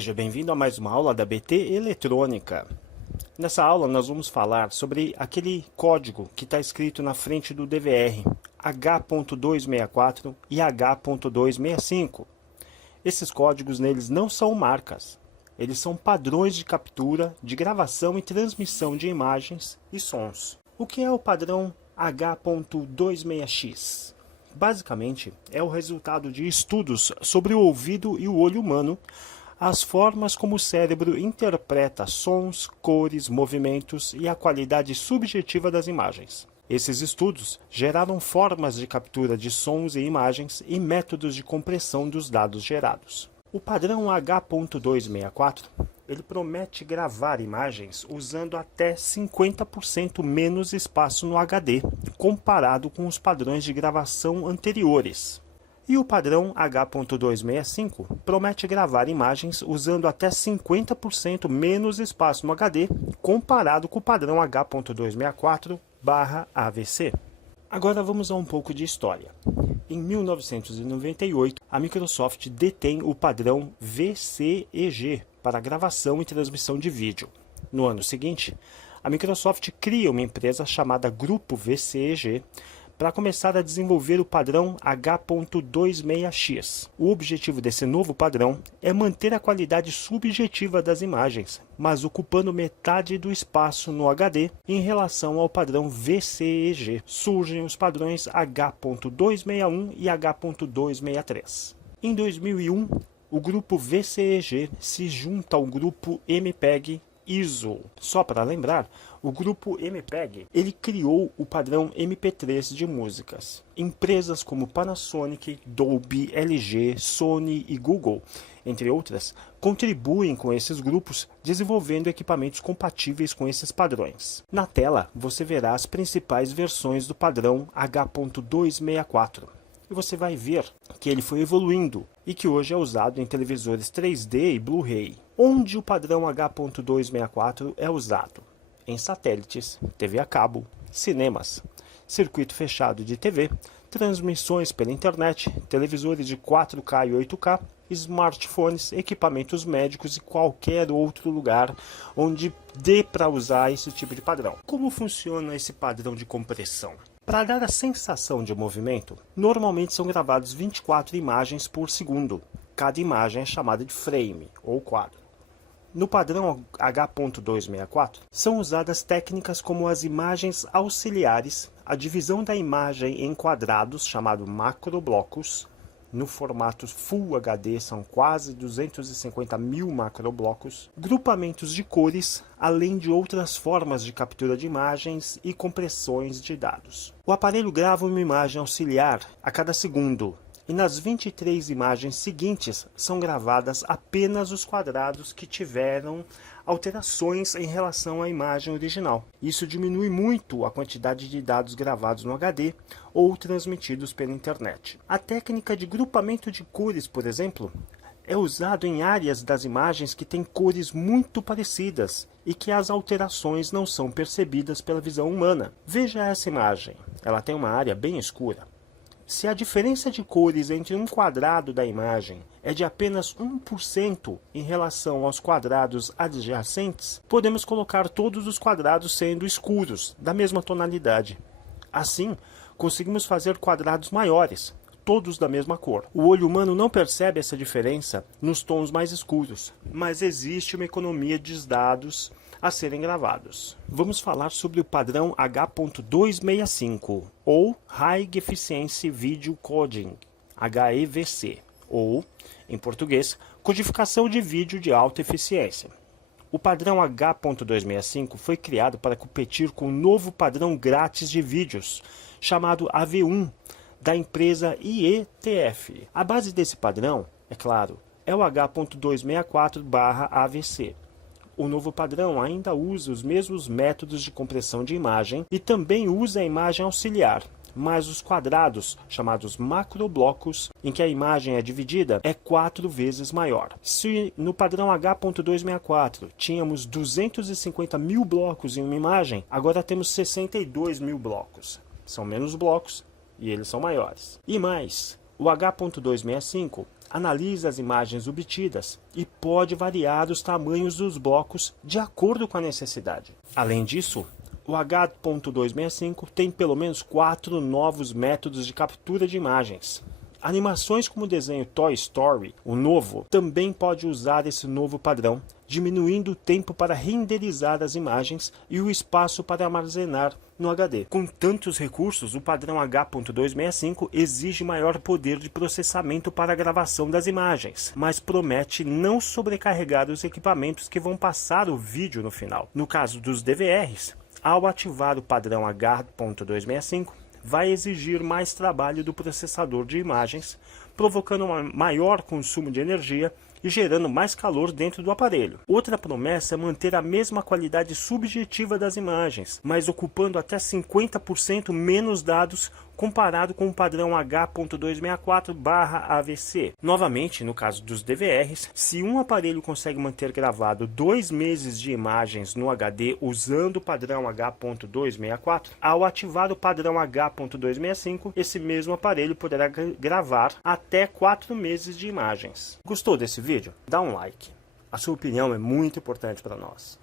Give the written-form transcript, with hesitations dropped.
Seja bem-vindo a mais uma aula da BT Eletrônica. Nessa aula nós vamos falar sobre aquele código que está escrito na frente do DVR, H.264 e H.265. Esses códigos neles não são marcas, eles são padrões de captura, de gravação e transmissão de imagens e sons. O que é o padrão H.26x? Basicamente, é o resultado de estudos sobre o ouvido e o olho humano, as formas como o cérebro interpreta sons, cores, movimentos e a qualidade subjetiva das imagens. Esses estudos geraram formas de captura de sons e imagens e métodos de compressão dos dados gerados. O padrão H.264 ele promete gravar imagens usando até 50% menos espaço no HD, comparado com os padrões de gravação anteriores. E o padrão H.265 promete gravar imagens usando até 50% menos espaço no HD, comparado com o padrão H.264/AVC. Agora vamos a um pouco de história. Em 1998, a Microsoft detém o padrão VCEG para gravação e transmissão de vídeo. No ano seguinte, a Microsoft cria uma empresa chamada Grupo VCEG para começar a desenvolver o padrão H.26x. O objetivo desse novo padrão é manter a qualidade subjetiva das imagens, mas ocupando metade do espaço no HD em relação ao padrão VCEG. Surgem os padrões H.261 e H.263. Em 2001, o grupo VCEG se junta ao grupo MPEG-ISO. Só para lembrar, o grupo MPEG ele criou o padrão MP3 de músicas. Empresas como Panasonic, Dolby, LG, Sony e Google, entre outras, contribuem com esses grupos desenvolvendo equipamentos compatíveis com esses padrões. Na tela, você verá as principais versões do padrão H.264. E você vai ver que ele foi evoluindo e que hoje é usado em televisores 3D e Blu-ray. Onde o padrão H.264 é usado? Em satélites, TV a cabo, cinemas, circuito fechado de TV, transmissões pela internet, televisores de 4K e 8K, smartphones, equipamentos médicos e qualquer outro lugar onde dê para usar esse tipo de padrão. Como funciona esse padrão de compressão? Para dar a sensação de movimento, normalmente são gravadas 24 imagens por segundo. Cada imagem é chamada de frame, ou quadro. No padrão H.264, são usadas técnicas como as imagens auxiliares, a divisão da imagem em quadrados, chamado macroblocos. No formato Full HD são quase 250 mil macroblocos, grupamentos de cores, além de outras formas de captura de imagens e compressões de dados. O aparelho grava uma imagem auxiliar a cada segundo, e nas 23 imagens seguintes são gravadas apenas os quadrados que tiveram alterações em relação à imagem original. Isso diminui muito a quantidade de dados gravados no HD ou transmitidos pela internet. A técnica de grupamento de cores, por exemplo, é usado em áreas das imagens que têm cores muito parecidas e que as alterações não são percebidas pela visão humana. Veja essa imagem, ela tem uma área bem escura. Se a diferença de cores entre um quadrado da imagem é de apenas 1% em relação aos quadrados adjacentes, podemos colocar todos os quadrados sendo escuros, da mesma tonalidade. Assim, conseguimos fazer quadrados maiores, todos da mesma cor. O olho humano não percebe essa diferença nos tons mais escuros, mas existe uma economia de dados a serem gravados. Vamos falar sobre o padrão H.265, ou High Efficiency Video Coding, HEVC, ou, em português, codificação de vídeo de alta eficiência. O padrão H.265 foi criado para competir com o novo padrão grátis de vídeos, chamado AV1, da empresa IETF. A base desse padrão, é claro, é o H.264/AVC. O novo padrão ainda usa os mesmos métodos de compressão de imagem e também usa a imagem auxiliar, mas os quadrados, chamados macroblocos, em que a imagem é dividida, é 4 vezes maior. Se no padrão H.264 tínhamos 250 mil blocos em uma imagem, agora temos 62 mil blocos. São menos blocos e eles são maiores. E mais, o H.265 analisa as imagens obtidas e pode variar os tamanhos dos blocos de acordo com a necessidade. Além disso, o H.265 tem pelo menos 4 novos métodos de captura de imagens. Animações como o desenho Toy Story, o novo, também pode usar esse novo padrão, diminuindo o tempo para renderizar as imagens e o espaço para armazenar no HD. Com tantos recursos, o padrão H.265 exige maior poder de processamento para a gravação das imagens, mas promete não sobrecarregar os equipamentos que vão passar o vídeo no final. No caso dos DVRs, ao ativar o padrão H.265, vai exigir mais trabalho do processador de imagens, provocando um maior consumo de energia e gerando mais calor dentro do aparelho. Outra promessa é manter a mesma qualidade subjetiva das imagens, mas ocupando até 50% menos dados comparado com o padrão H.264/AVC. Novamente, no caso dos DVRs, se um aparelho consegue manter gravado 2 meses de imagens no HD usando o padrão H.264, ao ativar o padrão H.265, esse mesmo aparelho poderá gravar até 4 meses de imagens. Gostou desse vídeo? Dá um like. A sua opinião é muito importante para nós.